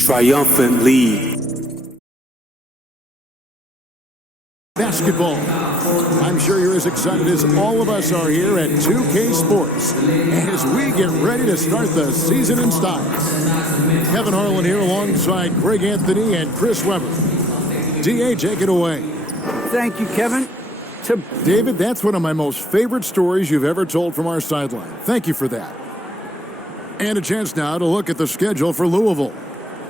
Triumphant lead. Basketball. I'm sure you're as excited as all of us are here at 2K Sports as we get ready to start the season in style. Kevin Harlan here alongside Greg Anthony and Chris Webber. DA, take it away. Thank you, Kevin. David, that's one of my most favorite stories you've ever told from our sideline. Thank you for that. And a chance now to look at the schedule for Louisville.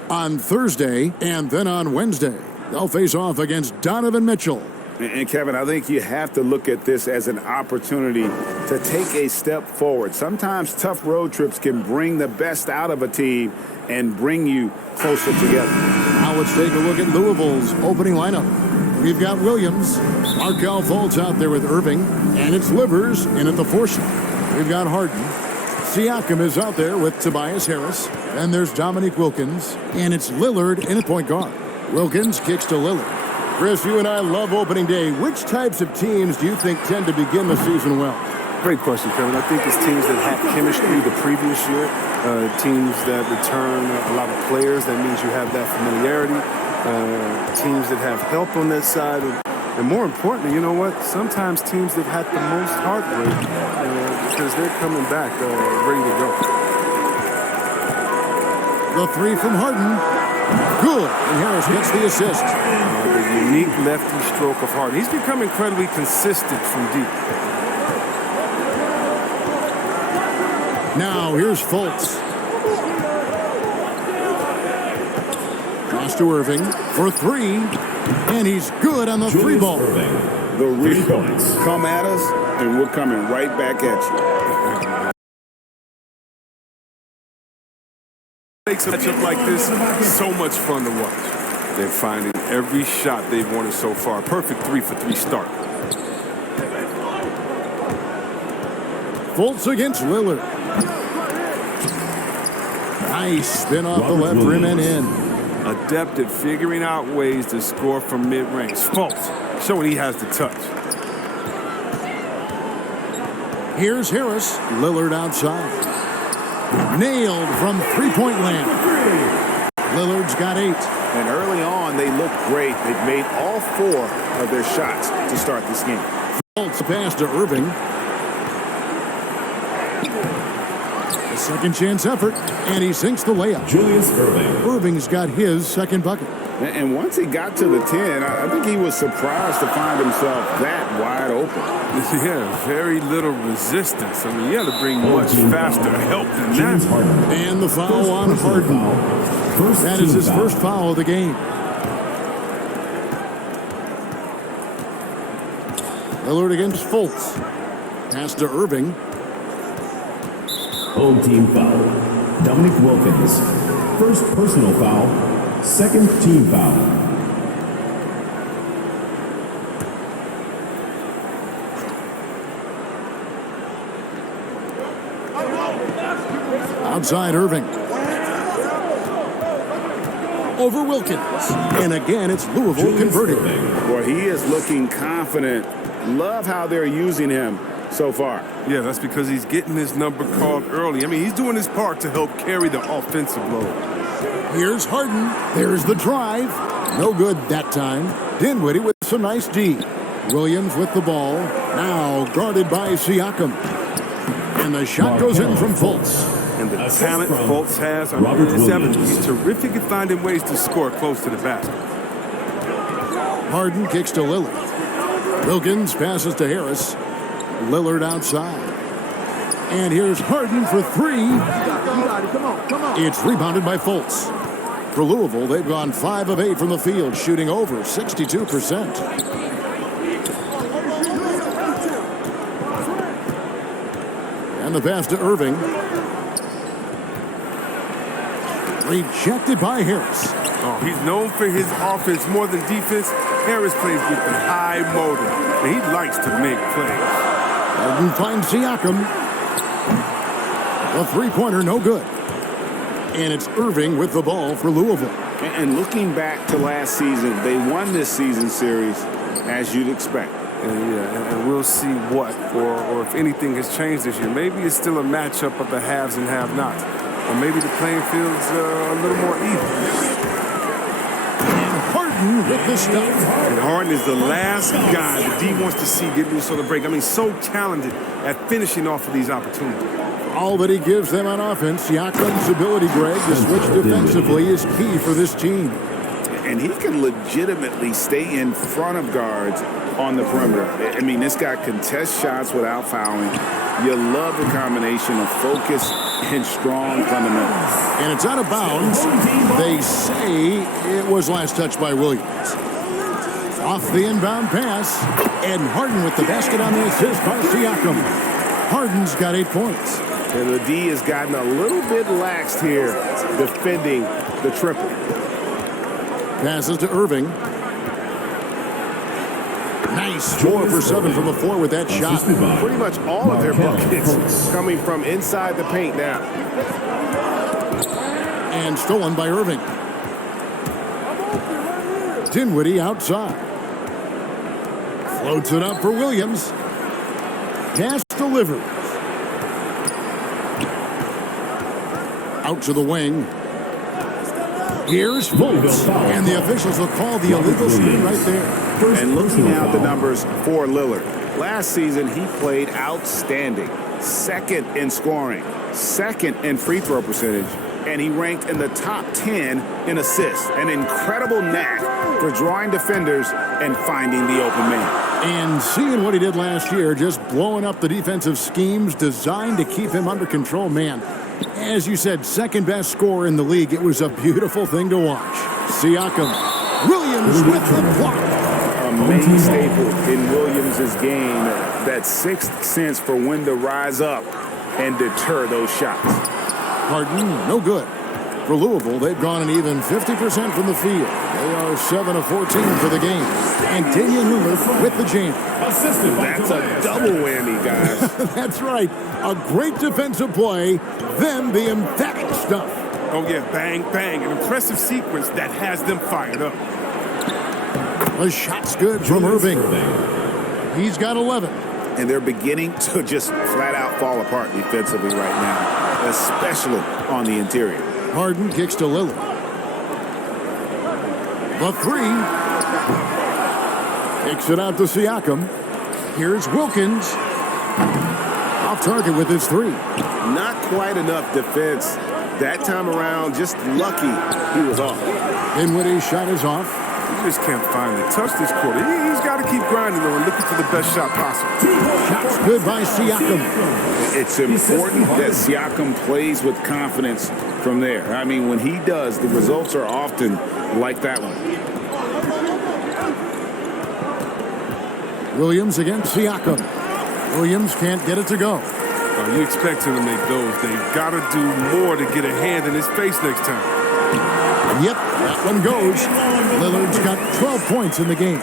On Thursday and then on Wednesday, they'll face off against Donovan Mitchell. And Kevin, I think you have to look at this as an opportunity to take a step forward. Sometimes tough road trips can bring the best out of a team and bring you closer together. Now let's take a look at Louisville's opening lineup. We've got Williams, Markelle Fultz out there with Irving, and it's Livers in at the 4 slot. We've got Harden. Siakam is out there with Tobias Harris, and there's Dominique Wilkins, and it's Lillard in at point guard. Wilkins kicks to Lillard. Chris, you and I love opening day. Which types of teams do you think tend to begin the season well? Great question, Kevin. I think it's teams that had chemistry the previous year, teams that return a lot of players. That means you have that familiarity. Teams that have help on that side. And more importantly, you know what? Sometimes teams that had the most heartbreak because they're coming back ready to The go. 3 from Harden. Good. And Harris gets the assist. The unique lefty stroke of Harden. He's become incredibly consistent from deep. Now here's Fultz. Pass to Irving for 3. And he's good on the 3 ball. The rebounds come at us, and we're coming right back at you. Makes a matchup like this so much fun to watch. They're finding every shot they've wanted so far. Perfect 3-for-3 start. Fultz against Lillard. Nice spin off the left rim and in. Adept at figuring out ways to score from mid-range. Fultz showing he has the touch. Here's Harris. Lillard outside. Nailed from three-point land. Lillard's got 8. And early on, they looked great. They've made all 4 of their shots to start this game. Fultz pass to Irving. A second chance effort, and he sinks the layup. Julius Irving. Irving's got his second bucket. And once he got to the 10, I think he was surprised to find himself that wide open. Yeah, very little resistance. I mean, you got to bring much faster help than that. And the foul on Harden. That is his first foul of the game. Lillard against Fultz. Pass to Irving. Home team foul. Dominique Wilkins. First personal foul. Second team foul. Outside Irving. Over Wilkins. And again, it's Louisville converting. Boy, he is looking confident. Love how they're using him so far. Yeah, that's because he's getting his number called early. I mean, he's doing his part to help carry the offensive load. Here's Harden. There's the drive. No good that time. Dinwiddie with some nice D. Williams with the ball. Now guarded by Siakam. And the shot goes in from Fultz. And the talent Fultz has, it's evident. He's terrific at finding ways to score close to the basket. Harden kicks to Lillard. Wilkins passes to Harris. Lillard outside. And here's Harden for 3. It's rebounded by Fultz. For Louisville, they've gone 5 of 8 from the field, shooting over 62%. And the pass to Irving. Rejected by Harris. Oh, he's known for his offense more than defense. Harris plays with the high motor, and he likes to make plays. Harden finds Siakam. The three-pointer, no good. And it's Irving with the ball for Louisville. And looking back to last season, they won this season series as you'd expect. And we'll see what, or if anything has changed this year. Maybe it's still a matchup of the haves and have-nots. Or maybe the playing field's a little more even. Harden with the stop. And Harden is the last guy the D wants to see get loose on the break. I mean, so talented at finishing off of these opportunities. All that he gives them on offense, Siakam's ability, Greg, to switch defensively is key for this team. And he can legitimately stay in front of guards on the perimeter. I mean, this guy contests shots without fouling. You love the combination of focus and strong fundamentals. And it's out of bounds. They say it was last touched by Williams. Off the inbound pass. And Harden with the basket on the assist by Siakam. Harden's got 8 points. And the D has gotten a little bit laxed here defending the triple. Passes to Irving. Nice 4 for 7 from the floor with that shot. Pretty much all of their buckets coming from inside the paint now. And stolen by Irving. Dinwiddie outside. Floats it up for Williams. Pass delivered. Out to the wing. Here's Fultz. And the officials will call the illegal screen right there. And looking at the numbers for Lillard. Last season, he played outstanding. Second in scoring, second in free throw percentage, and he ranked in the top 10 in assists. An incredible knack for drawing defenders and finding the open man. And seeing what he did last year, just blowing up the defensive schemes designed to keep him under control, man. As you said, second best scorer in the league. It was a beautiful thing to watch. Siakam. Williams with the block. A main staple in Williams' game, that sixth sense for when to rise up and deter those shots. Harden, no good. For Louisville, they've gone an even 50% from the field. They are 7 of 14 for the game. And Damian Lillard with the jam. That's a double whammy, guys. That's right. A great defensive play, then the emphatic stuff. Oh, yeah, bang, bang. An impressive sequence that has them fired up. The shot's good from Irving. He's got 11. And they're beginning to just flat out fall apart defensively right now, especially on the interior. Harden kicks to Lillard. The three. Kicks it out to Siakam. Here's Wilkins. Off target with his three. Not quite enough defense. That time around, just lucky he was off. Dinwiddie's shot is off. He just can't finally touch this quarter. He's got to keep grinding, though, and looking for the best shot possible. Shot's good by Siakam. It's important that Siakam plays with confidence from there. I mean, when he does, the results are often like that one. Williams against Siakam. Williams can't get it to go. You expect him to make those. They've got to do more to get a hand in his face next time. Yep, that one goes. Lillard's got 12 points in the game.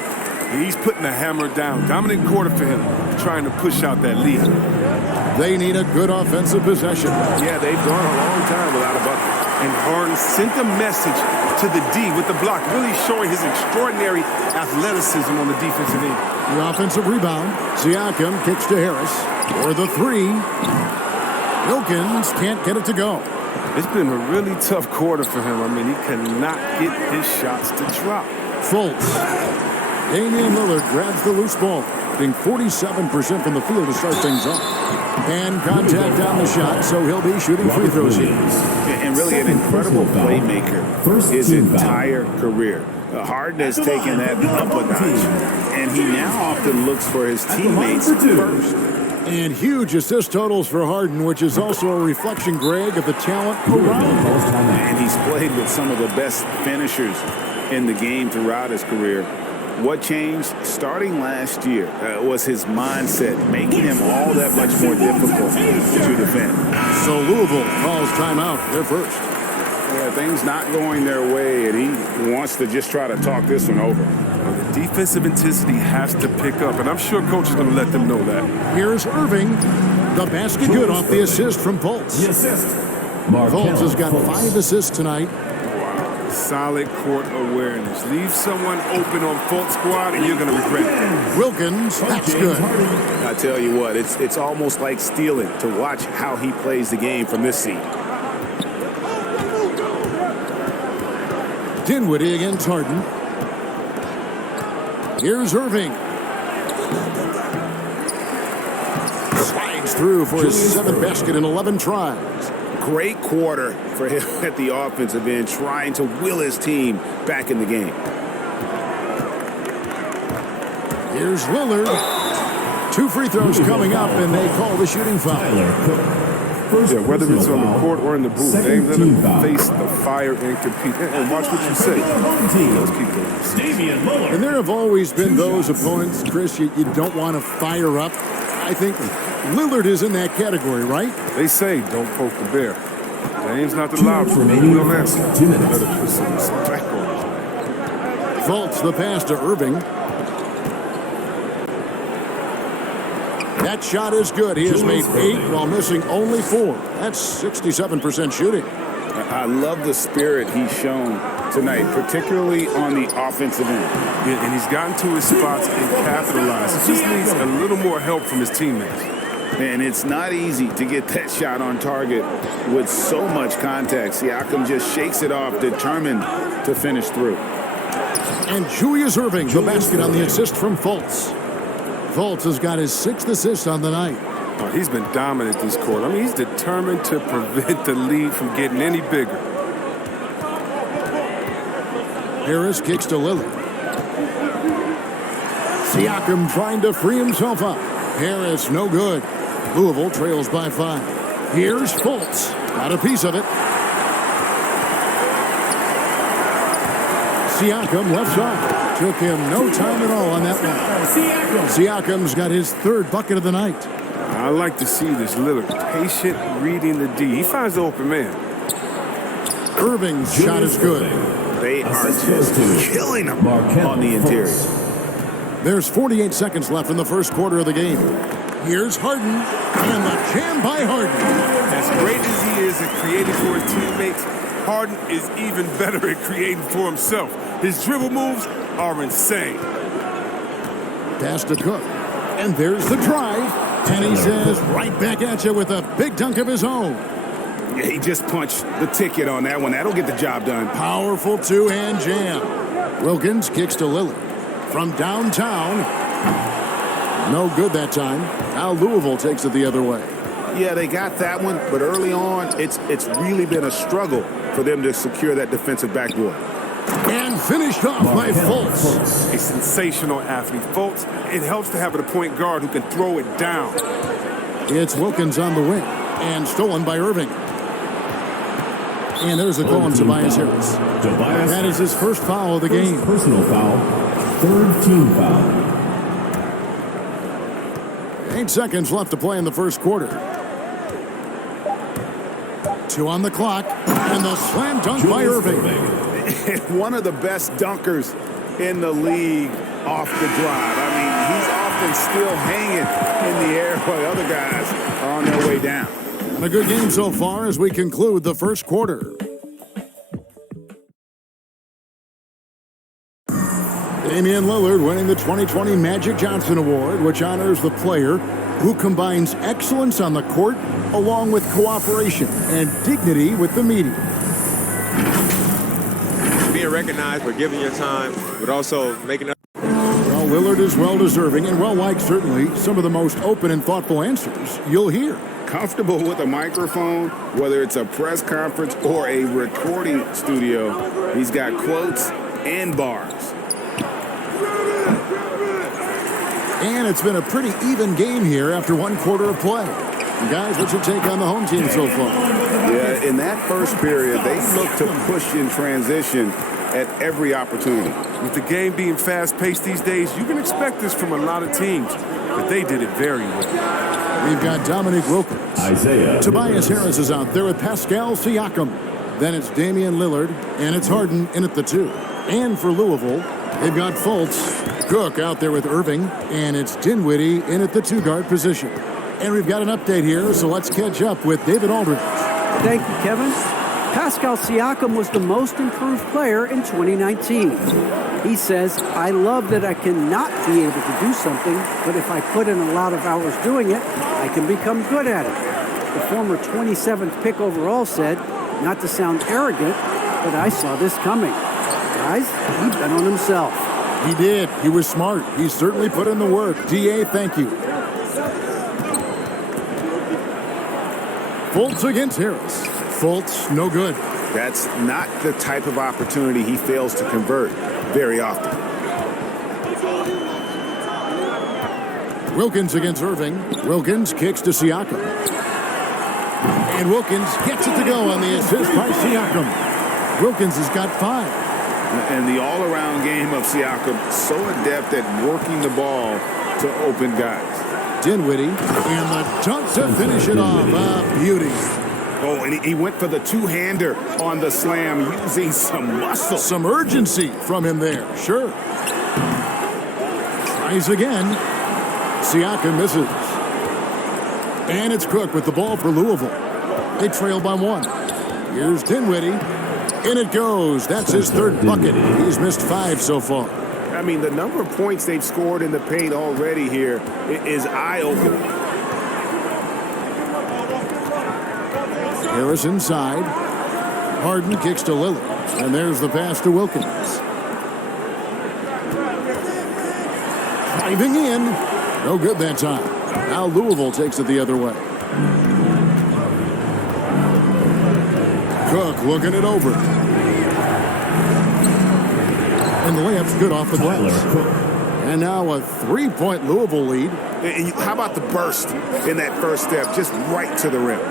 He's putting the hammer down. Dominant quarter for him, trying to push out that lead. They need a good offensive possession. Yeah, they've gone a long time without a bucket. And Harden sent a message to the D with the block, really showing his extraordinary athleticism on the defensive end. The offensive rebound. Siakam kicks to Harris. For the three. Wilkins can't get it to go. It's been a really tough quarter for him. I mean, he cannot get his shots to drop. Fultz. Damian Lillard grabs the loose ball, hitting 47% from the field to start things off. And contact on the shot, so he'll be shooting free throws here. And really an incredible playmaker his entire career. Harden has taken that up a notch, and he now often looks for his teammates first. And huge assist totals for Harden, which is also a reflection, Greg, of the talent around him. And he's played with some of the best finishers in the game throughout his career. What changed starting last year was his mindset, making him all that much more difficult to defend. So Louisville calls timeout. They're first. Yeah, things not going their way, and he wants to just try to talk this one over. The defensive intensity has to pick up, and I'm sure coach is going to let them know that. Here's Irving. The basket good off the assist from Fultz. The assist. Fultz has got 5 assists tonight. Solid court awareness. Leave someone open on Fultz squad, and you're going to regret it. Wilkins, that's good. I tell you what, it's almost like stealing to watch how he plays the game from this seat. Dinwiddie against Harden. Here's Irving. Slides through for his 7th basket in 11 tries. Great quarter for him at the offensive end, trying to will his team back in the game. Here's Lillard. 2 free throws coming up, and they call the shooting foul. Yeah, whether it's on the court or in the booth, they let him face the fire and compete. And watch what you say. Let's keep going. And there have always been those opponents, Chris, you don't want to fire up. I think Lillard is in that category, right? They say don't poke the bear. Game's not the loud for me. No answer. Better put some respect on it. Fultz the pass to Irving. That shot is good. He has made 8 while missing only 4. That's 67% shooting. I love the spirit he's shown tonight, particularly on the offensive end. Yeah, and he's gotten to his spots and capitalized. He just needs a little more help from his teammates. And it's not easy to get that shot on target with so much contact. Siakam just shakes it off, determined to finish through. And Julius Irving, the basket on the assist from Fultz. Fultz has got his 6th assist on the night. Oh, he's been dominant this quarter. I mean, he's determined to prevent the lead from getting any bigger. Harris kicks to Lillard. Siakam trying to free himself up. Harris, no good. Louisville trails by 5. Here's Fultz. Got a piece of it. Siakam left side. Took him no time at all on that one. Siakam's got his 3rd bucket of the night. I like to see this Lillard patient reading the D. He finds the open man. Irving's shot is good. They are just killing him on the interior. There's 48 seconds left in the first quarter of the game. Here's Harden, and the jam by Harden. As great as he is at creating for his teammates, Harden is even better at creating for himself. His dribble moves are insane. Pass to Cook, and there's the drive. And he says right back at you with a big dunk of his own. Yeah, he just punched the ticket on that one. That'll get the job done. Powerful 2-hand jam. Wilkins kicks to Lillard. From downtown. No good that time. Now Louisville takes it the other way. Yeah, they got that one, but early on, it's really been a struggle for them to secure that defensive backboard. And finished off by Fultz. A sensational athlete. Fultz, it helps to have a point guard who can throw it down. It's Wilkins on the wing. And stolen by Irving. And there's the call on Tobias Harris. That is his 1st foul of the game. Personal foul. 3rd team foul. 8 seconds left to play in the first quarter. 2 on the clock. And the slam dunk by Irving. One of the best dunkers in the league off the drive. I mean, he's often still hanging in the air while other guys are on their way down. A good game so far as we conclude the first quarter. Damian Lillard winning the 2020 Magic Johnson Award, which honors the player who combines excellence on the court along with cooperation and dignity with the media. Being recognized for giving your time, but also making up. Well, Lillard is well-deserving and well-liked, certainly. Some of the most open and thoughtful answers you'll hear. Comfortable with a microphone, whether it's a press conference or a recording studio. He's got quotes and bars. And it's been a pretty even game here after 1 quarter of play. Guys, what's your take on the home team so far? Yeah, in that first period, they looked to push in transition at every opportunity. With the game being fast-paced these days, you can expect this from a lot of teams, but they did it very well. We've got Dominique Wilkins. Isaiah. Tobias Harris is out there with Pascal Siakam. Then it's Damian Lillard, and it's Harden in at the 2. And for Louisville, they've got Fultz, Cook out there with Irving, and it's Dinwiddie in at the 2-guard position. And we've got an update here, so let's catch up with David Aldridge. Thank you, Kevin. Pascal Siakam was the most improved player in 2019. He says, I love that I cannot be able to do something, but if I put in a lot of hours doing it, I can become good at it. The former 27th pick overall said, not to sound arrogant, but I saw this coming. guys. He bet on himself. He did. He was smart. He certainly put in the work. D.A., thank you. Fultz against Harris. Fultz, no good. That's not the type of opportunity he fails to convert very often. Wilkins against Irving. Wilkins kicks to Siakam. And Wilkins gets it to go on the assist by Siakam. Wilkins has got 5. And the all-around game of Siakam, so adept at working the ball to open guys. Dinwiddie and the dunk to finish it off. Beauty. Oh, and he went for the two-hander on the slam using some muscle. Some urgency from him there, sure. Tries again. Siakam misses. And it's Cook with the ball for Louisville. They trail by 1. Here's Dinwiddie. In it goes. That's his 3rd bucket. He's missed 5 so far. I mean, the number of points they've scored in the paint already here is eye-opening. Harris inside. Harden kicks to Lillard. And there's the pass to Wilkins. Driving in. No good that time. Now Louisville takes it the other way. Cook looking it over. And the layup's good off the glass. And now a 3-point Louisville lead. And how about the burst in that first step, just right to the rim?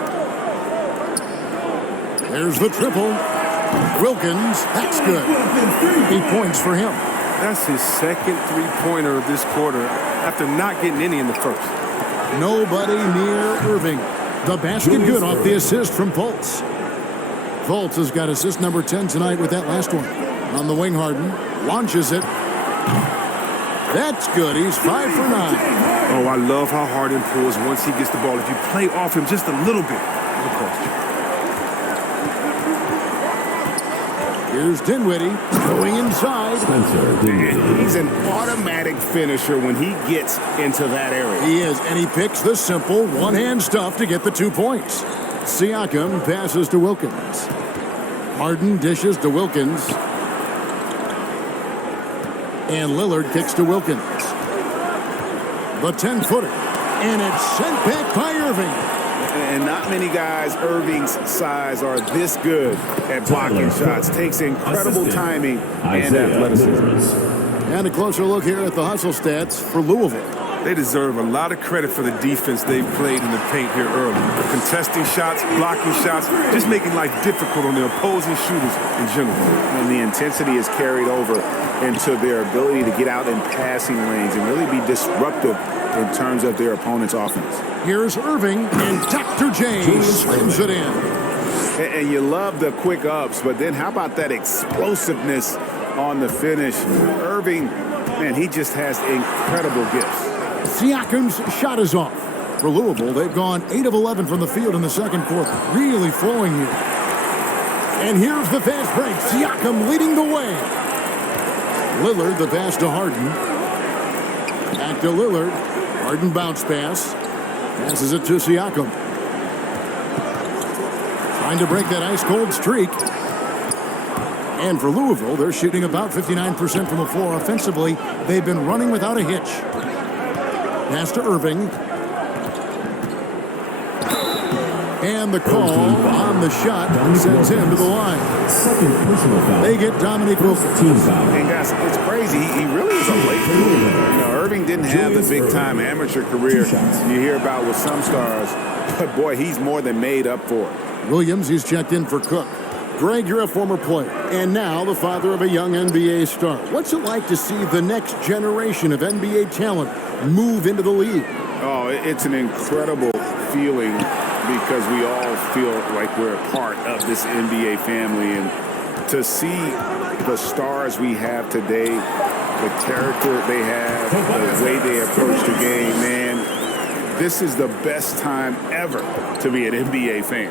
There's the triple. Wilkins, that's good. 8 points for him. That's his second three-pointer of this quarter after not getting any in the first. Nobody near Irving. The basket good off the assist from Fultz. Fultz has got assist number 10 tonight with that last one. On the wing, Harden launches it. That's good. He's 5 for 9. Oh, I love how Harden pulls once he gets the ball. If you play off him just a little bit, it'll cost you. Here's Dinwiddie going inside. He's an automatic finisher when he gets into that area. He is, and he picks the simple one-hand stuff to get the 2 points. Siakam passes to Wilkins. Harden dishes to Wilkins. And Lillard kicks to Wilkins. The 10-footer. And it's sent back by Irving. And not many guys Irving's size are this good at blocking shots. Takes incredible timing and athleticism. And a closer look here at the hustle stats for Louisville. They deserve a lot of credit for the defense they've played in the paint here early. Contesting shots, blocking shots, just making life difficult on the opposing shooters in general. And the intensity is carried over into their ability to get out in passing lanes and really be disruptive in terms of their opponent's offense. Here's Irving, and Dr. J slams it in. And you love the quick ups, but then how about that explosiveness on the finish? Irving, man, he just has incredible gifts. Siakam's shot is off. For Louisville, they've gone 8 of 11 from the field in the second quarter. Really flowing here. And here's the fast break. Siakam leading the way. Lillard, the pass to Harden. Back to Lillard. Harden bounce pass. Passes it to Siakam. Trying to break that ice-cold streak. And for Louisville, they're shooting about 59% from the floor offensively. They've been running without a hitch. Pass to Irving. And the call on the shot sends him to the line. They get Dominique Wilkins. And guys, it's crazy. He really is a late bloomer. You know, Irving didn't have the big-time amateur career you hear about with some stars. But, boy, he's more than made up for it. Williams, he's checked in for Cook. Greg, you're a former player, and now the father of a young NBA star. What's it like to see the next generation of NBA talent move into the league? Oh, it's an incredible feeling because we all feel like we're a part of this NBA family. And to see the stars we have today, the character they have, the way they approach the game, man, this is the best time ever to be an NBA fan.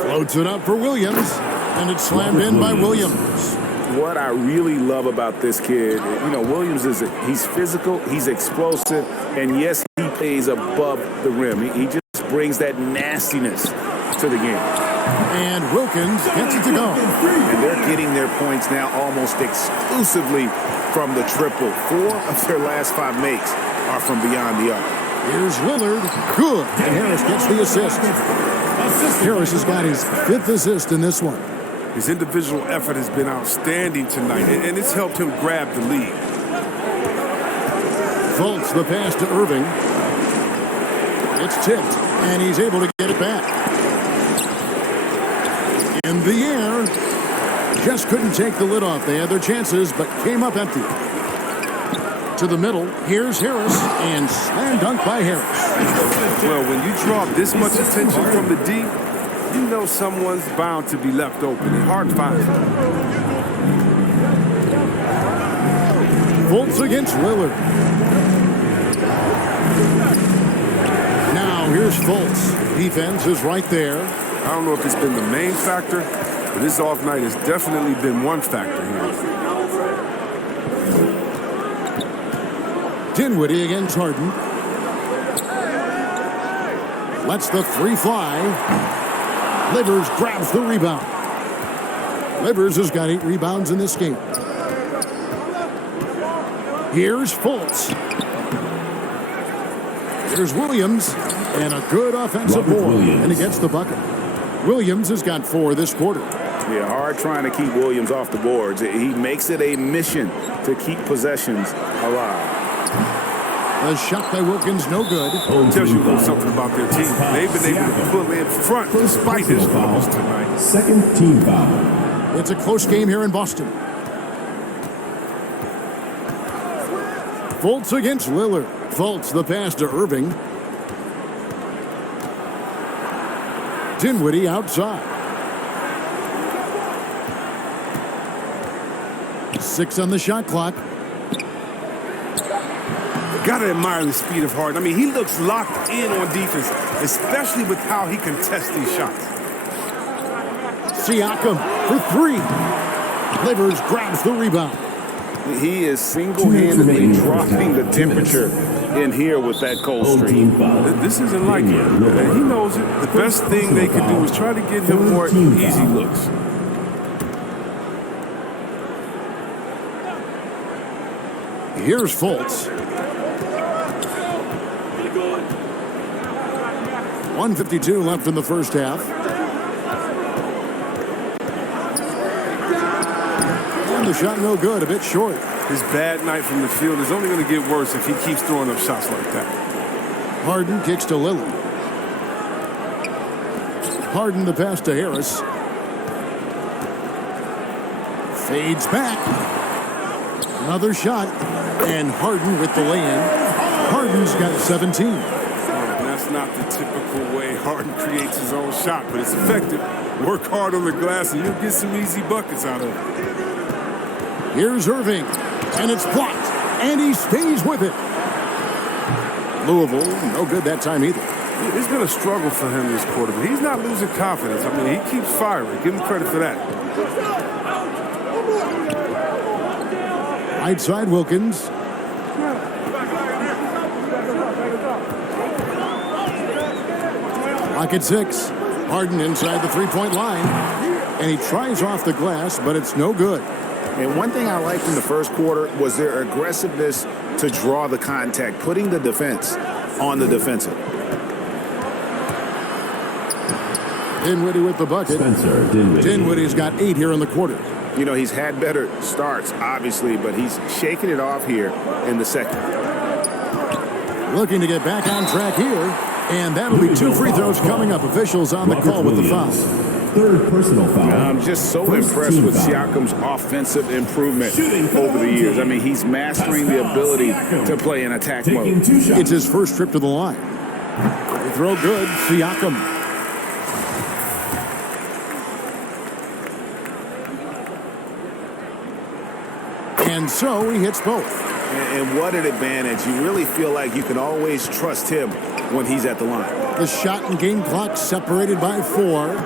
Floats it up for Williams, and it's slammed in by Williams. What I really love about this kid, you know, Williams he's physical, he's explosive, and yes, he plays above the rim. He just brings that nastiness to the game. And Wilkins gets it to go. And they're getting their points now almost exclusively from the triple. 4 of their last 5 makes are from beyond the arc. Here's Lillard. Good. And Harris gets the assist. Harris has got his 5th assist in this one. His individual effort has been outstanding tonight, and it's helped him grab the lead. Fultz the pass to Irving. It's tipped, and he's able to get it back. In the air. Just couldn't take the lid off. They had their chances, but came up empty. To the middle. Here's Harris, and slam dunk by Harris. Well, when you draw this much attention from the D, you know someone's bound to be left open. It's hard to find. Fultz against Lillard. Now here's Fultz. Defense is right there. I don't know if it's been the main factor, but this off night has definitely been one factor here. Dinwiddie against Harden. Lets the 3 fly. Livers grabs the rebound. Livers has got 8 rebounds in this game. Here's Fultz. Here's Williams. And a good offensive board. And he gets the bucket. Williams has got 4 this quarter. Yeah, hard trying to keep Williams off the boards. He makes it a mission to keep possessions alive. The shot by Wilkins, no good. Tells you a little something about their team. They've been able to pull in front despite his fouls tonight. Second team foul. It's a close game here in Boston. Fultz against Lillard. Fultz the pass to Irving. Dinwiddie outside. 6 on the shot clock. Gotta admire the speed of Harden. I mean, he looks locked in on defense, especially with how he contests these shots. Siakam for 3. Livers grabs the rebound. He is single-handedly dropping the temperature in here with that cold streak. This isn't like him. He knows it. The best thing they could do is try to get him more easy looks. Here's Fultz. 1:52 left in the first half. And the shot no good, a bit short. His bad night from the field is only going to get worse if he keeps throwing up shots like that. Harden kicks to Lillard. Harden the pass to Harris. Fades back. Another shot. And Harden with the lay-in. Harden's got 17. That's not the typical way Harden creates his own shot, but it's effective. Work hard on the glass and you'll get some easy buckets out of it. Here's Irving. And it's blocked. And he stays with it. Louisville, no good that time either. It's been a struggle for him this quarter, but he's not losing confidence. I mean, he keeps firing. Give him credit for that. Right side Wilkins. Clock at 6. Harden inside the three-point line. And he tries off the glass, but it's no good. And one thing I liked in the first quarter was their aggressiveness to draw the contact, putting the defense on the defensive. Dinwiddie with the bucket. Spencer Dinwiddie. Dinwiddie's got 8 here in the quarter. You know, he's had better starts, obviously, but he's shaking it off here in the second. Looking to get back on track here. And that'll be 2 free throws coming up. Officials on the call with the foul. Third personal foul. I'm just so impressed with Siakam's offensive improvement over the years. I mean, he's mastering the ability to play in attack mode. It's his first trip to the line. They throw good. Siakam. And so he hits both. And what an advantage. You really feel like you can always trust him when he's at the line. The shot and game clock separated by 4.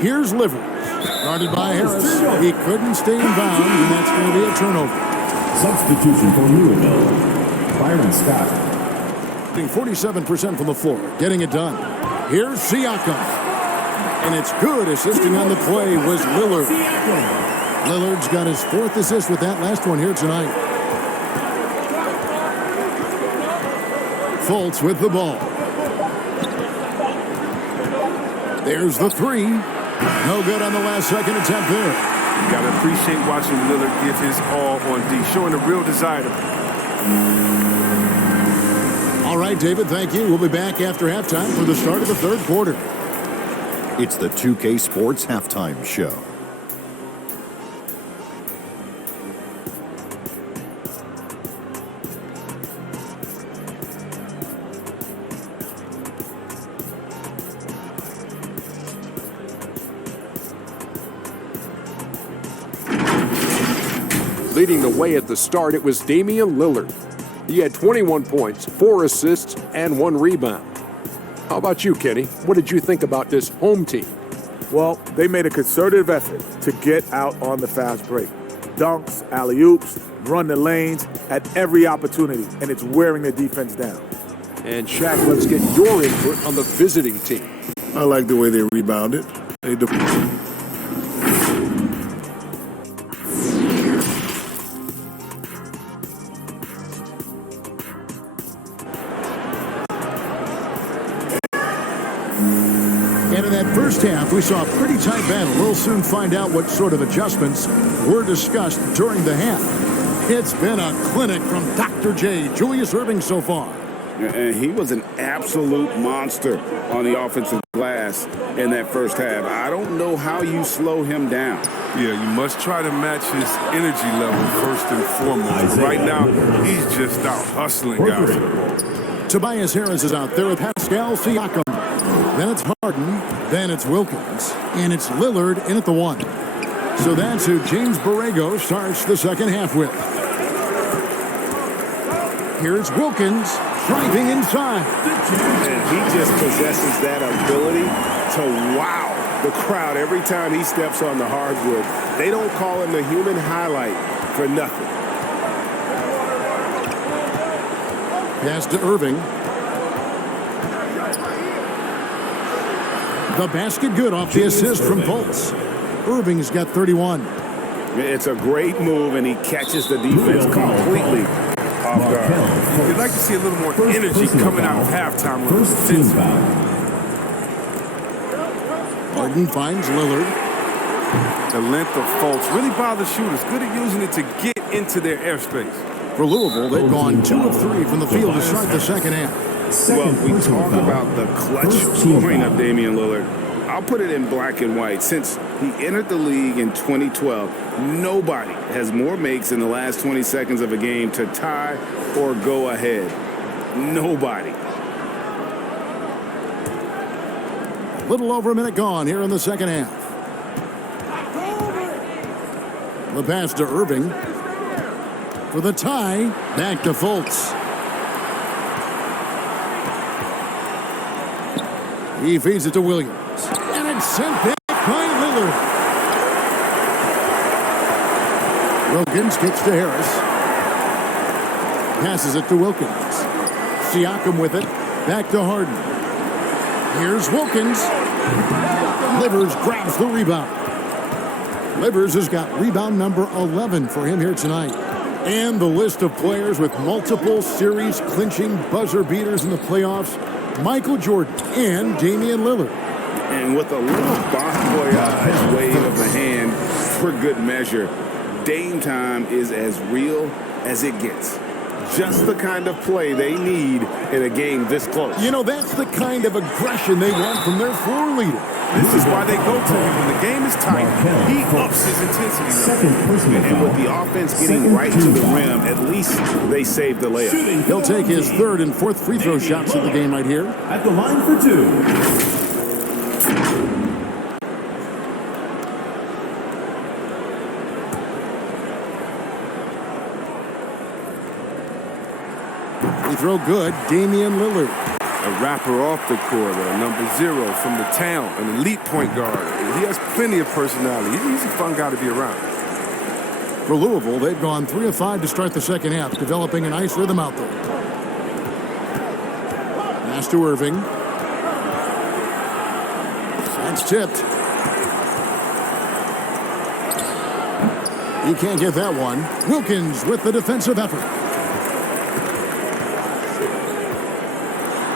Here's Livers. Guarded by Harris. He couldn't stay in bounds, and that's going to be a turnover. Substitution for Louisville. Byron Scott. Shooting 47% from the floor. Getting it done. Here's Siakam. And it's good. Assisting on the play was Lillard. Lillard's got his 4th assist with that last one here tonight. Fultz with the ball. There's the 3. No good on the last second attempt there. You got to appreciate watching Lillard give his all on D, showing a real desire to. All right, David, thank you. We'll be back after halftime for the start of the 3rd quarter. It's the 2K Sports Halftime Show. Leading the way at the start, it was Damian Lillard. He had 21 points, 4 assists, and 1 rebound. How about you, Kenny? What did you think about this home team? Well, they made a concerted effort to get out on the fast break. Dunks, alley-oops, run the lanes at every opportunity, and it's wearing the defense down. And Shaq, let's get your input on the visiting team. I like the way they rebounded. And in that first half, we saw a pretty tight battle. We'll soon find out what sort of adjustments were discussed during the half. It's been a clinic from Dr. J, Julius Erving so far. And he was an absolute monster on the offensive glass in that first half. I don't know how you slow him down. Yeah, you must try to match his energy level first and foremost. Right now, he's just out hustling guys. Tobias Harris is out there with Pascal Siakam. Then it's Harden, then it's Wilkins, and it's Lillard in at the 1. So that's who James Borrego starts the second half with. Here's Wilkins driving inside. And he just possesses that ability to wow the crowd every time he steps on the hardwood. They don't call him the human highlight for nothing. Pass to Irving. The basket good off the assist from Fultz. Irving's got 31. It's a great move, and he catches the defense completely off guard. You'd like to see a little more energy coming out of halftime. Harden finds Lillard. The length of Fultz really bothers shooters. Good at using it to get into their airspace. For Louisville, they've gone 2 of 3 from the field to start the second half. Well, we talk about the clutch scoring of Damian Lillard. I'll put it in black and white. Since he entered the league in 2012, nobody has more makes in the last 20 seconds of a game to tie or go ahead. Nobody. A little over a minute gone here in the second half. The pass to Irving. For the tie, back to Fultz. He feeds it to Williams. And it's sent back by Lillard. Wilkins kicks to Harris. Passes it to Wilkins. Siakam with it. Back to Harden. Here's Wilkins. Livers grabs the rebound. Livers has got rebound number 11 for him here tonight. And the list of players with multiple series-clinching buzzer beaters in the playoffs, Michael Jordan and Damian Lillard. And with a little bon voyage wave of the hand for good measure, Dame time is as real as it gets. Just the kind of play they need in a game this close. You know, that's the kind of aggression they want from their floor leader. This is why they go to him when the game is tight. He ups his intensity level. And with the offense getting right to the rim, at least they saved the layup. He'll take his 3rd and 4th free throw shots of the game right here. At the line for 2. Free throw good, Damian Lillard. A rapper off the court, a number 0 from the town, an elite point guard. He has plenty of personality. He's a fun guy to be around. For Louisville, they've gone 3 of 5 to start the second half, developing a nice rhythm out there. Pass to Irving. That's tipped. He can't get that one. Wilkins with the defensive effort.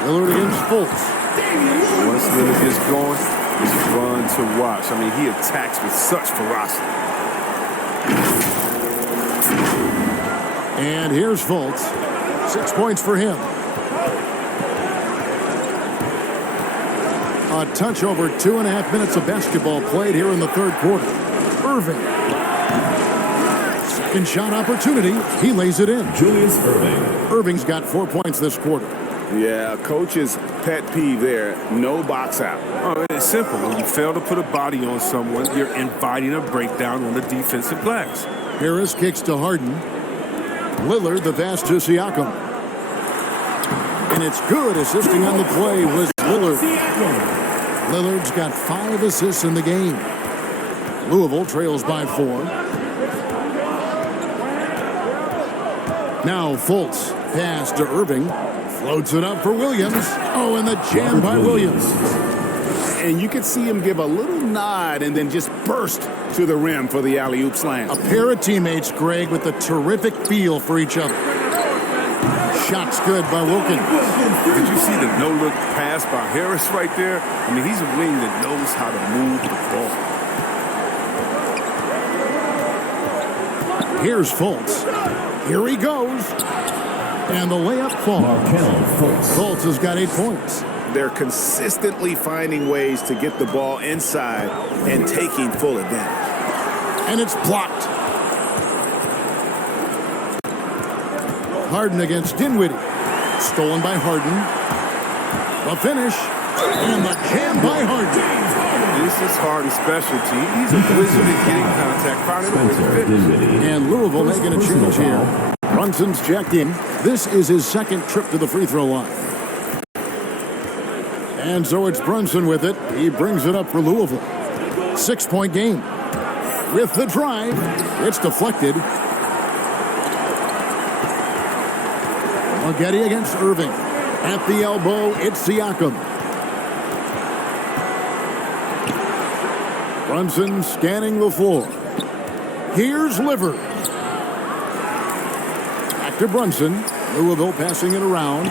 Lillard against Fultz. Once Lillard gets going, it's fun to watch. I mean, he attacks with such ferocity. And here's Fultz. 6 points for him. A touch over 2.5 minutes of basketball played here in the third quarter. Irving. Second shot opportunity. He lays it in. Julius Irving. Irving's got 4 points this quarter. Yeah, coach's pet peeve there. No box out. Oh, it's simple. When you fail to put a body on someone, you're inviting a breakdown on the defensive glass. Harris kicks to Harden. Lillard the pass to Siakam. And it's good. Assisting on the play was Lillard. Lillard's got 5 assists in the game. Louisville trails by 4. Now Fultz. Pass to Irving. Floats it up for Williams. Oh, and the jam by Williams. And you could see him give a little nod and then just burst to the rim for the alley-oop slam. A pair of teammates, Greg, with a terrific feel for each other. Shots good by Wilkins. Did you see the no-look pass by Harris right there? I mean, he's a wing that knows how to move the ball. Here's Fultz. Here he goes. And the layup falls. Fultz has got 8 points. They're consistently finding ways to get the ball inside and taking full advantage. And it's blocked. Harden against Dinwiddie. Stolen by Harden. The finish. And the jam by Harden. This is Harden's specialty. He's a wizard at getting contact. And Louisville making a change here. Brunson's checked in. This is his second trip to the free throw line. And so it's Brunson with it. He brings it up for Louisville. 6-point game. With the drive, it's deflected. Maggette against Irving. At the elbow, it's Siakam. Brunson scanning the floor. Here's Livers. Back to Brunson. Louisville passing it around.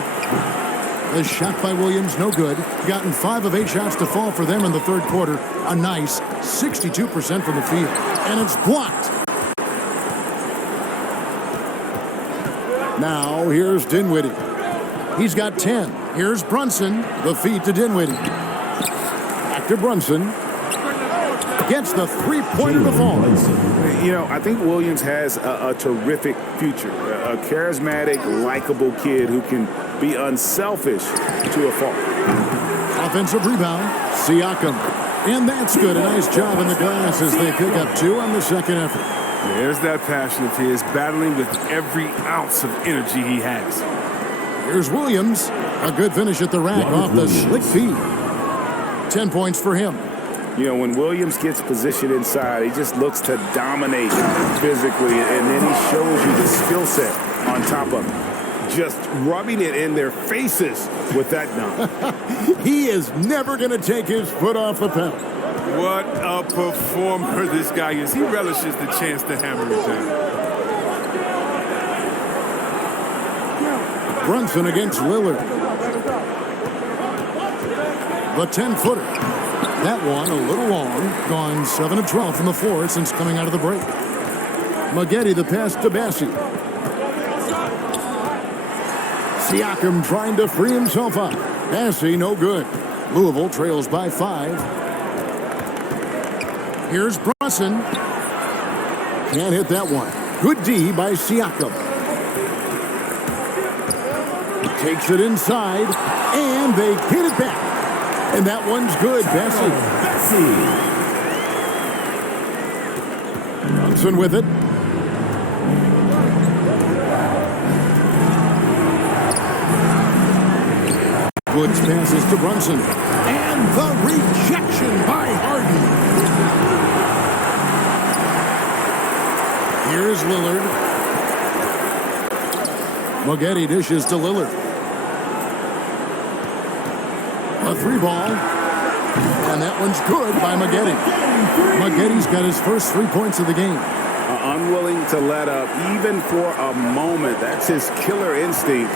The shot by Williams, no good. Gotten 5 of 8 shots to fall for them in the third quarter. A nice 62% from the field. And it's blocked. Now, here's Dinwiddie. He's got 10. Here's Brunson. The feed to Dinwiddie. Back to Brunson. Gets the three-pointer to fall. You know, I think Williams has a terrific future. A charismatic, likable kid who can be unselfish to a fault. Offensive rebound. Siakam. And that's good. A nice job in the glass as they pick up 2 on the second effort. There's that passion of his, battling with every ounce of energy he has. Here's Williams. A good finish at the rack off the slick feed. 10 points for him. You know, when Williams gets positioned inside, he just looks to dominate physically, and then he shows you the skill set on top of it. Just rubbing it in their faces with that dunk. He is never going to take his foot off the pedal. What a performer this guy is. He relishes the chance to hammer it down. Brunson against Lillard. The 10-footer. That one a little long. Gone 7 of 12 from the floor since coming out of the break. Maggette the pass to Bassi. Siakam trying to free himself up. Bassi no good. Louisville trails by 5. Here's Brunson. Can't hit that one. Good D by Siakam. Takes it inside, and they get it back. And that one's good, Bassi. Brunson with it. Woods passes to Brunson. And the rejection by Harden. Here's Lillard. Maggette dishes to Lillard. A 3-ball. And that one's good by Maggette. Maggette's got his first 3 points of the game. Unwilling to let up even for a moment. That's his killer instinct,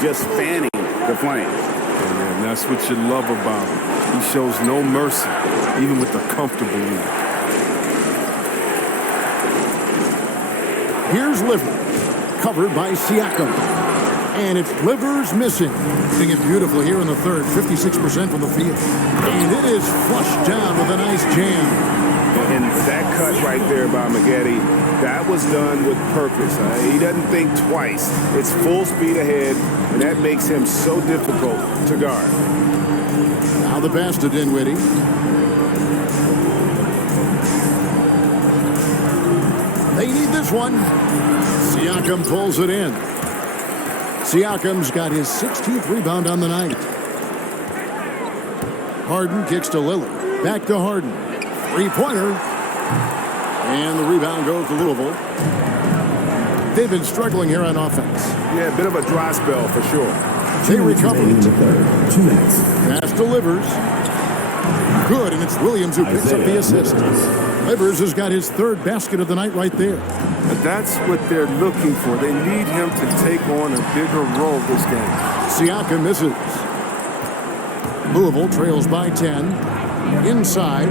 just fanning the flame. And that's what you love about him. He shows no mercy, even with a comfortable lead. Here's Livers, covered by Siakam. And it's Livers missing. Hitting it beautifully here in the third, 56% from the field. And it is flushed down with a nice jam. And that cut right there by Maggette, that was done with purpose. He doesn't think twice. It's full speed ahead, and that makes him so difficult to guard. Now the pass to Dinwiddie. They need this one. Siakam pulls it in. Siakam's got his 16th rebound on the night. Harden kicks to Lillard. Back to Harden. Three-pointer. And the rebound goes to Louisville. They've been struggling here on offense. Yeah, a bit of a dry spell for sure. They recover. 2 minutes. Pass to Livers. Good, and it's Williams who picks up the assist. Livers has got his third basket of the night right there. But that's what they're looking for. They need him to take on a bigger role this game. Siakam misses. Louisville trails by 10. Inside.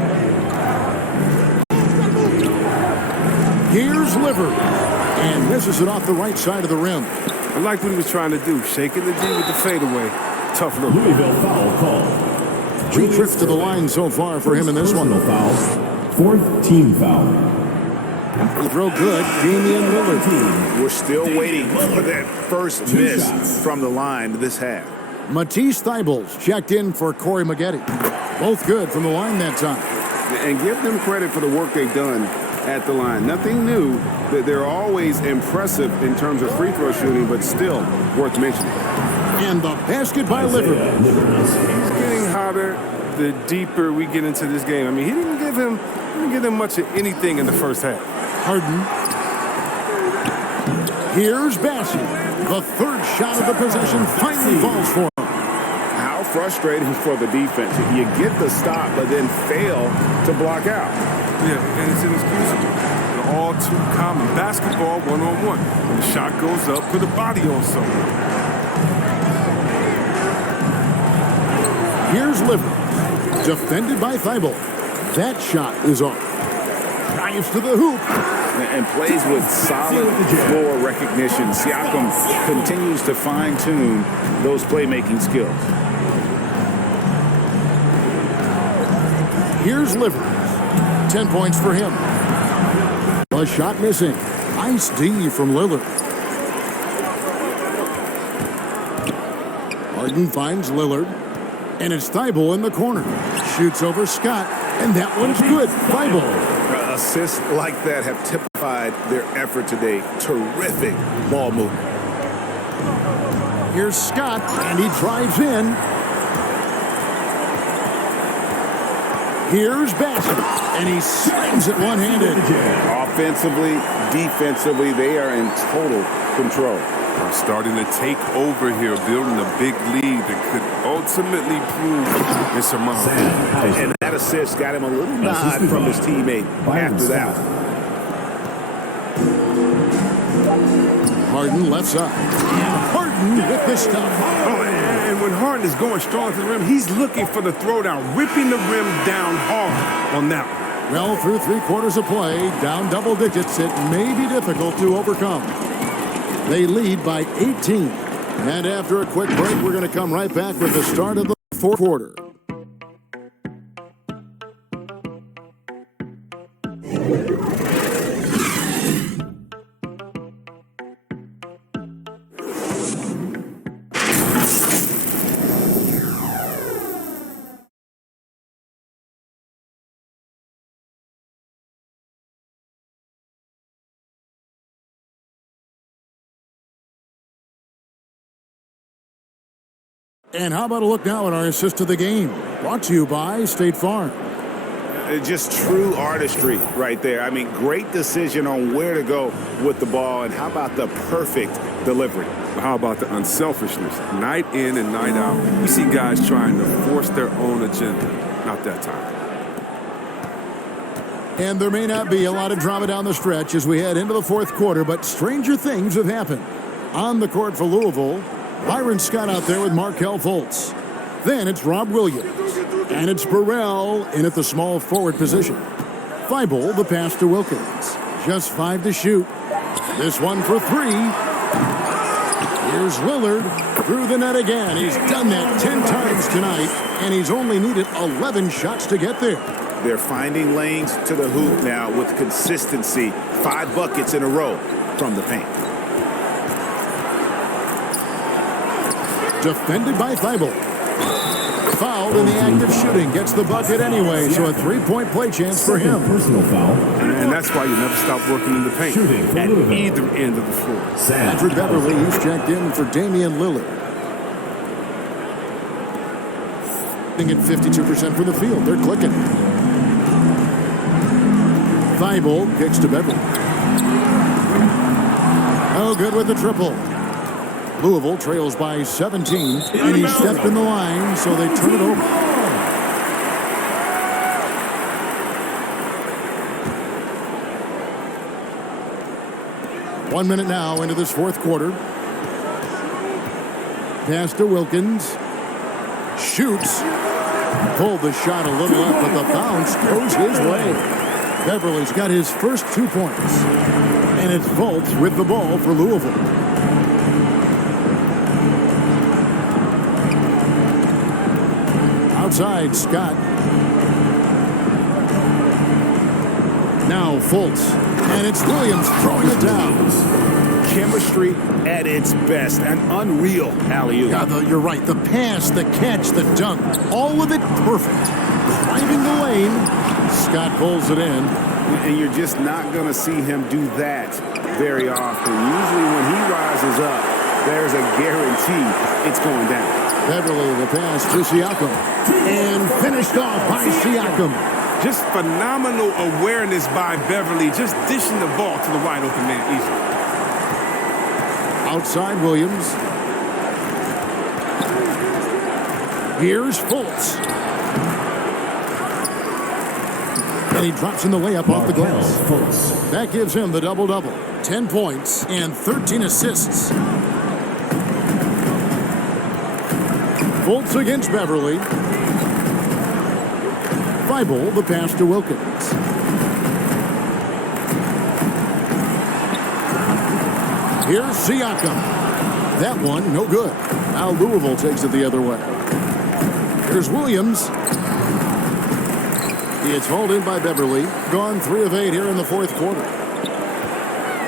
Here's Livers. And misses it off the right side of the rim. I like what he was trying to do. Shaking the D with the fadeaway. Tough look. Louisville foul call. 2 trips to the line so far for him in this one. Foul. 4th team foul. Throw good. Damian Lillard. We're still waiting for that first miss from the line this half. Matisse Thybulles checked in for Corey Maggette. Both good from the line that time. And give them credit for the work they've done at the line. Nothing new. They're always impressive in terms of free throw shooting, but still worth mentioning. And the basket by Livers. He's getting hotter the deeper we get into this game. I mean, he didn't give him much of anything in the first half. Harden. Here's Bassett. The third shot of the possession finally falls for him. How frustrating for the defense. You get the stop, but then fail to block out. Yeah, and it's inexcusable. And all too common. Basketball one-on-one. When the shot goes up, put a body on someone. Here's Livers. Defended by Thibault. That shot is off. Drives to the hoop. And plays with solid floor recognition. Siakam continues to fine-tune those playmaking skills. Here's Livers. 10 points for him. A shot missing. Nice D from Lillard. Harden finds Lillard. And it's Thibault in the corner. Shoots over Scott. And that one's good. Thibault. Assists like that have typified their effort today. Terrific ball movement. Here's Scott. And he drives in. Here's Bassett, and he slams it one-handed. Offensively, defensively, they are in total control. Starting to take over here, building a big lead that could ultimately prove insurmountable. And that assist got him a little nod from his teammate after that. Harden left side. And Harden with the stop. And when Harden is going strong to the rim, he's looking for the throwdown, ripping the rim down hard on that one. Well, through 3 quarters of play, down double digits, it may be difficult to overcome. They lead by 18. And after a quick break, we're going to come right back with the start of the fourth quarter. And how about a look now at our assist of the game? Brought to you by State Farm. Just true artistry right there. I mean, great decision on where to go with the ball, and how about the perfect delivery. But how about the unselfishness? Night in and night out, you see guys trying to force their own agenda. Not that time. And there may not be a lot of drama down the stretch as we head into the fourth quarter, but stranger things have happened. On the court for Louisville, Byron Scott out there with Markelle Fultz. Then it's Rob Williams. And it's Burrell in at the small forward position. Thibault, the pass to Wilkins. Just 5 to shoot. This one for 3. Here's Lillard through the net again. He's done that 10 times tonight, and he's only needed 11 shots to get there. They're finding lanes to the hoop now with consistency. 5 buckets in a row from the paint. Defended by Thibault. Fouled in the act of shooting. Gets the bucket anyway, so a 3-point play chance for him. Personal foul. And that's why you never stop working in the paint. Shooting for at Louisville. either end of the floor. Patrick Beverly, he's checked in for Damian Lillard. At 52% from the field. They're clicking. Thibault kicks to Beverly. Oh, good with the triple. Louisville trails by 17, and he stepped in the line, so they turn it over. One minute now into this fourth quarter. Pass to Wilkins. Shoots. Pulled the shot a little up, but the bounce goes his way. Beverly's got his first 2 points. And it's Fultz with the ball for Louisville. Outside, Scott. Now Fultz. And it's Williams throwing it down. Chemistry at its best. An unreal alley-oop. Yeah, you're right. The pass, the catch, the dunk. All of it perfect. Driving the lane. Scott pulls it in. And you're just not going to see him do that very often. Usually when he rises up, there's a guarantee it's going down. Beverly, the pass to Siakam. And finished off by Siakam. Just phenomenal awareness by Beverly, just dishing the ball to the wide open man easily. Outside Williams. Here's Fultz. And he drops in the layup off the glass. That gives him the double-double. 10 points and 13 assists. Fultz against Beverly. Thibault, the pass to Wilkins. Here's Siakam. That one, no good. Now Louisville takes it the other way. Here's Williams. It's hauled in by Beverly. Gone 3 of 8 here in the fourth quarter.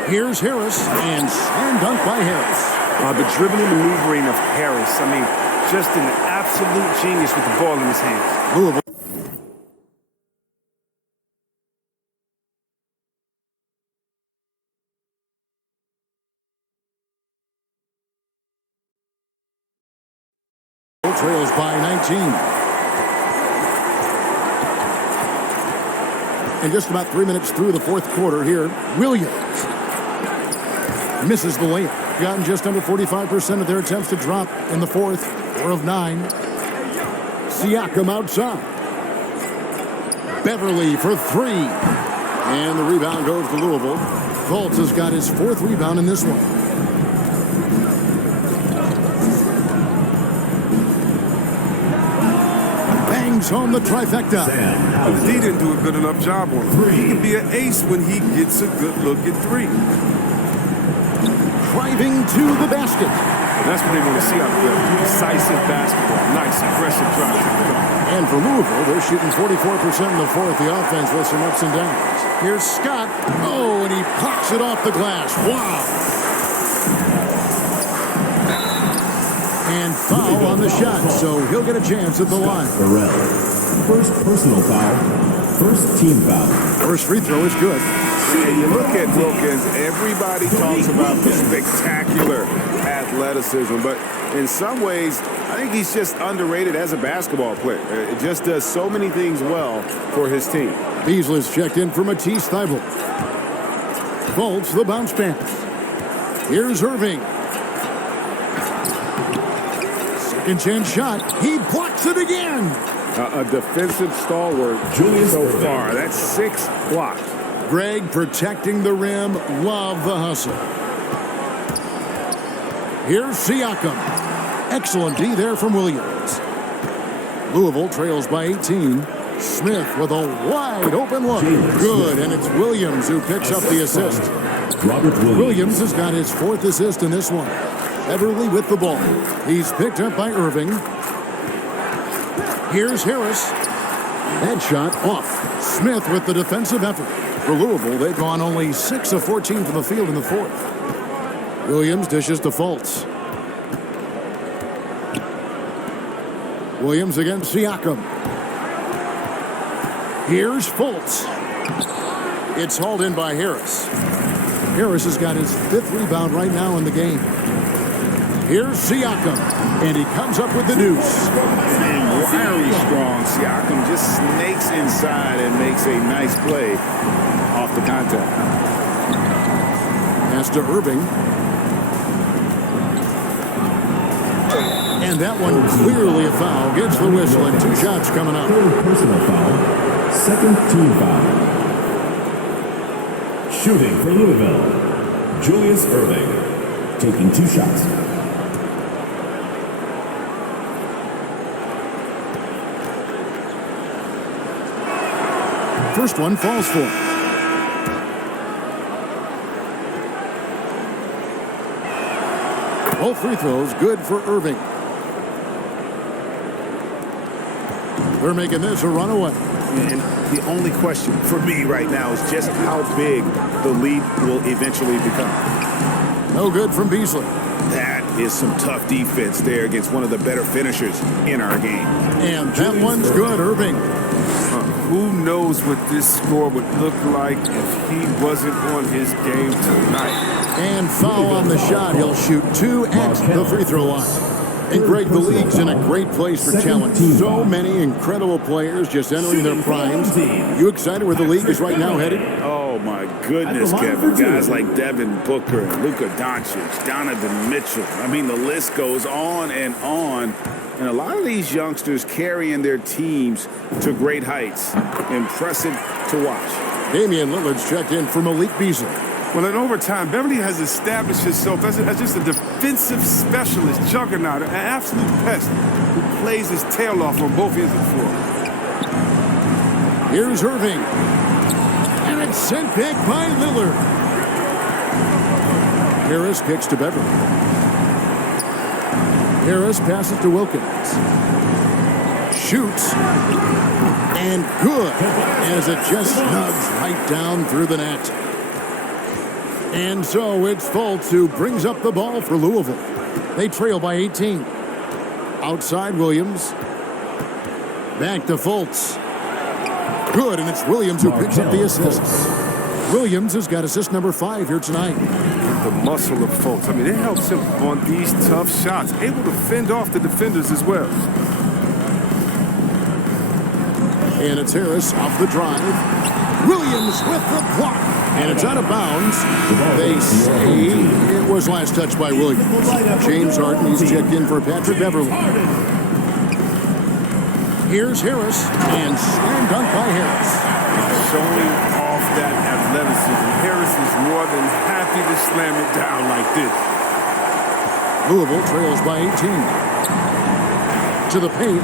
Here's Harris, and slam dunk by Harris. The dribbling and maneuvering of Harris, I mean, just an absolute genius with the ball in his hands. Louisville. Trails by 19. And just about 3 minutes through the fourth quarter here, Williams misses the layup. Gotten just under 45% of their attempts to drop in the fourth, 4 of 9. Siakam outside. Beverly for 3. And the rebound goes to Louisville. Fultz has got his 4th rebound in this one. Home the trifecta. He didn't do a good enough job on it. He can be an ace when he gets a good look at 3. Driving to the basket. And that's what they want to see out of them. Decisive basketball. Nice, aggressive drive. And for Louisville, they're shooting 44% in the fourth. The offense with some ups and downs. Here's Scott. Oh, and he pops it off the glass. Wow. And foul on the shot, so he'll get a chance at the line. Burrell. First personal foul. First team foul. First free throw is good. And you look at Wilkins, everybody talks about the spectacular athleticism, but in some ways, I think he's just underrated as a basketball player. It just does so many things well for his team. Beasley's checked in for Matisse Thybulle. Fultz the bounce pass. Here's Irving. Second chance shot. He blocks it again. A defensive stalwart so far. That's 6 blocks. Greg protecting the rim. Love the hustle. Here's Siakam. Excellent D there from Williams. Louisville trails by 18. Smith with a wide open look. Good, and it's Williams who picks up the assist. Williams has got his 4th assist in this one. Everly with the ball. He's picked up by Irving. Here's Harris. That shot off. Smith with the defensive effort. For Louisville, they've gone only 6 of 14 from the field in the 4th. Williams dishes to Fultz. Williams against Siakam. Here's Fultz. It's hauled in by Harris. Harris has got his 5th rebound right now in the game. Here's Siakam, and he comes up with the deuce. And very strong. Siakam just snakes inside and makes a nice play off the contact. Pass to Irving. And that one clearly a foul. Gets the whistle, and 2 shots coming up. Third personal foul. Second team foul. Shooting for Louisville, Julius Irving, taking 2 shots. First one falls for him. Both free throws good for Irving. They're making this a runaway. And the only question for me right now is just how big the lead will eventually become. No good from Beasley. That is some tough defense there against one of the better finishers in our game. And that one's good, Irving. Who knows what this score would look like if he wasn't on his game tonight. And foul on the shot. He'll shoot 2 at the free throw line. And Greg, the league's in a great place for challenge. So many incredible players just entering their primes. You excited where the league is right now headed? Oh, my goodness, Kevin. Guys like Devin Booker and Luka Doncic, Donovan Mitchell. I mean, the list goes on and on. And a lot of these youngsters carrying their teams to great heights. Impressive to watch. Damian Lillard's checked in for Malik Beasley. Well, in overtime, Beverly has established himself as just a defensive specialist, juggernaut, an absolute pest who plays his tail off on both ends of the floor. Here's Irving. And it's sent back by Lillard. Harris kicks to Beverly. Harris passes to Wilkins. Shoots. And good. As it just snugs right down through the net. And so it's Fultz who brings up the ball for Louisville. They trail by 18. Outside Williams. Back to Fultz. Good, and it's Williams who picks up the assist. Williams has got assist number 5 here tonight. The muscle of Fultz. I mean, it helps him on these tough shots. Able to fend off the defenders as well. And it's Harris off the drive. Williams with the block. And it's out of bounds. They say it was last touched by Williams. James Harden, he's checked in for Patrick Beverly. Here's Harris, and slam dunk by Harris. Showing off that athleticism. Harris is more than happy to slam it down like this. Louisville trails by 18. To the paint.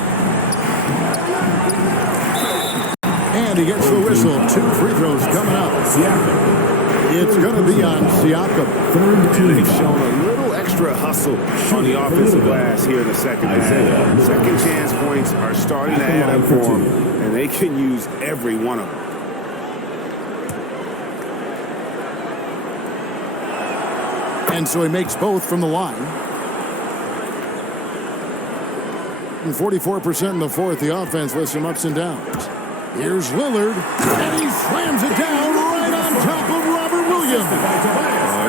And he gets the whistle. 2 free throws coming up. It's going to be on Siakam. They've shown a little extra hustle on the offensive glass here in the second half. Second chance points are starting to add up for them, and they can use every one of them. And so he makes both from the line. And 44% in the 4th. The offense with some ups and downs. Here's Lillard, and he slams it down right on top of Robert Williams.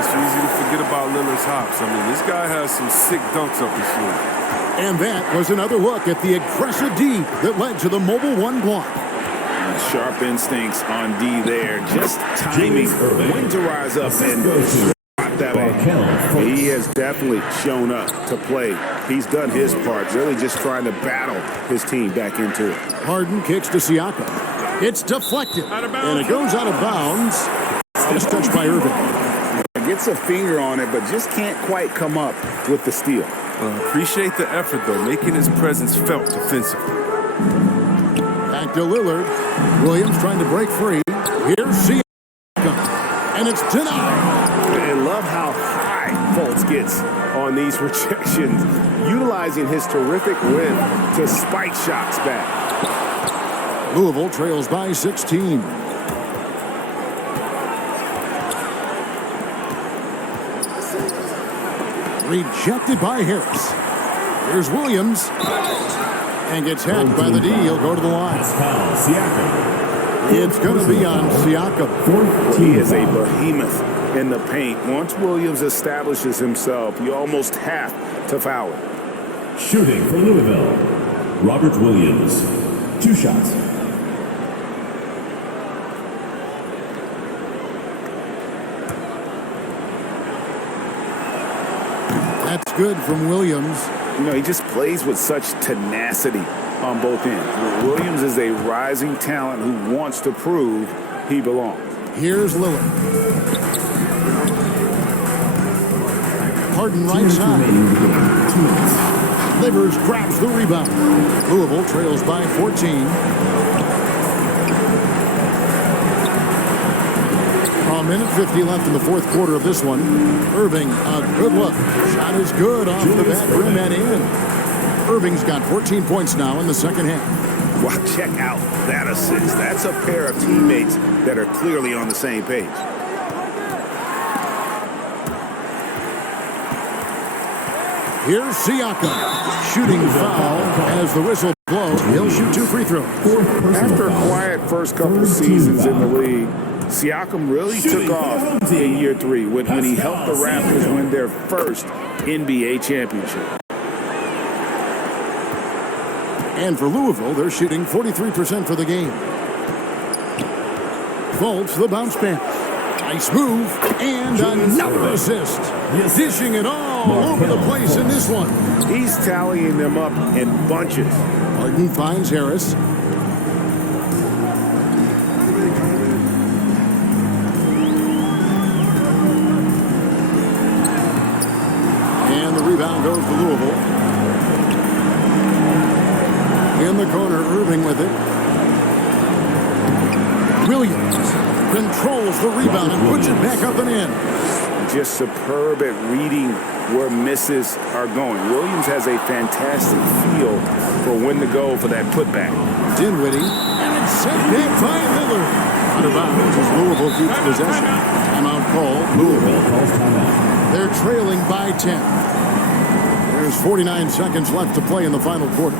It's easy to forget about Lillard's hops. I mean, this guy has some sick dunks up his sleeve. And that was another look at the aggressive D that led to the mobile 1 block. Sharp instincts on D there. Just timing when to rise up and knocked that in. He has definitely shown up to play. He's done his part, really just trying to battle his team back into it. Harden kicks to Siakam. It's deflected, and it goes out of bounds. It's touched by Irving. Gets a finger on it, but just can't quite come up with the steal. Appreciate the effort, though, making his presence felt defensively. Back to Lillard. Williams trying to break free. Here's Siakam, and it's denied. I love how high Fultz gets on these rejections, utilizing his terrific width to spike shots back. Louisville trails by 16. Rejected by Harris. Here's Williams. And gets hacked by the D. He'll go to the line. It's going to be on Siakam. He is a behemoth in the paint. Once Williams establishes himself, you almost have to foul him. Shooting for Louisville, Robert Williams. 2 shots. That's good from Williams. You know, he just plays with such tenacity on both ends. Williams is a rising talent who wants to prove he belongs. Here's Lillard. Harden right side. Livers grabs the rebound. Louisville trails by 14. A minute 50 left in the fourth quarter of this one. Irving, a good look. Shot is good off the back rim and in. Irving's got 14 points now in the second half. Well, check out that assist. That's a pair of teammates that are clearly on the same page. Here's Siakam. Shooting foul as the whistle blows. He'll shoot 2 free throws. After a quiet first couple seasons in the league, Siakam really took off in year 3 when he helped the Raptors win their first NBA championship. And for Louisville, they're shooting 43% for the game. Fultz, the bounce pass. Nice move, and another assist. Dishing it all over the place in this one. He's tallying them up in bunches. Harden finds Harris. And the rebound goes to Louisville. In the corner, Irving with it. Williams controls the rebound and puts it back up and in. Just superb at reading where misses are going. Williams has a fantastic feel for when to go for that putback. Dinwiddie, and it's sent back by Lillard. Out of bounds as Louisville keeps possession. Timeout call. Louisville calls timeout. They're trailing by 10. There's 49 seconds left to play in the final quarter.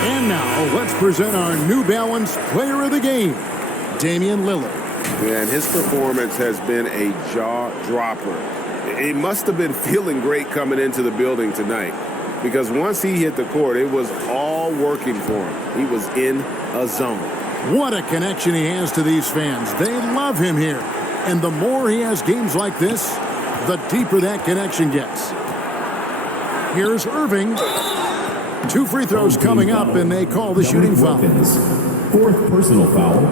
And now, let's present our New Balance Player of the Game, Damian Lillard. Yeah, and his performance has been a jaw-dropper. He must have been feeling great coming into the building tonight because once he hit the court, it was all working for him. He was in a zone. What a connection he has to these fans. They love him here. And the more he has games like this, the deeper that connection gets. Here's Irving. 2 free throws coming up, and they call the shooting foul. 4th personal foul,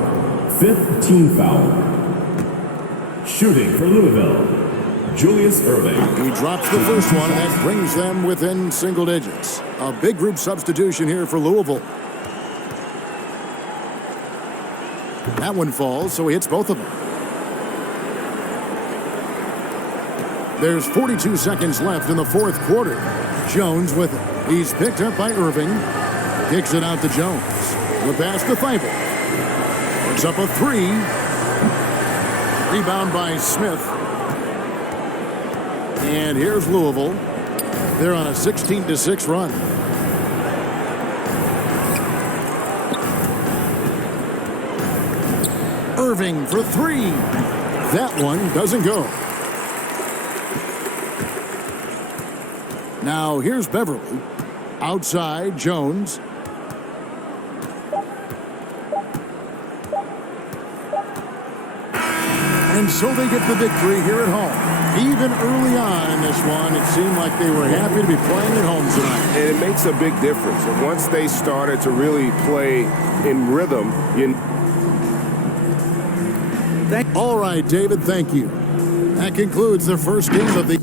5th team foul. Shooting for Louisville, Julius Irving. He drops the first one, and that brings them within single digits. A big group substitution here for Louisville. That one falls, so he hits both of them. There's 42 seconds left in the fourth quarter. Jones with it. He's picked up by Irving. Kicks it out to Jones. The pass to Thibault. Puts up a 3. Rebound by Smith. And here's Louisville. They're on a 16-6 run. Irving for 3. That one doesn't go. Now here's Beverly. Outside, Jones. And so they get the victory here at home. Even early on in this one, it seemed like they were happy to be playing at home tonight. And it makes a big difference. And once they started to really play in rhythm, All right, David, thank you. That concludes the first game of the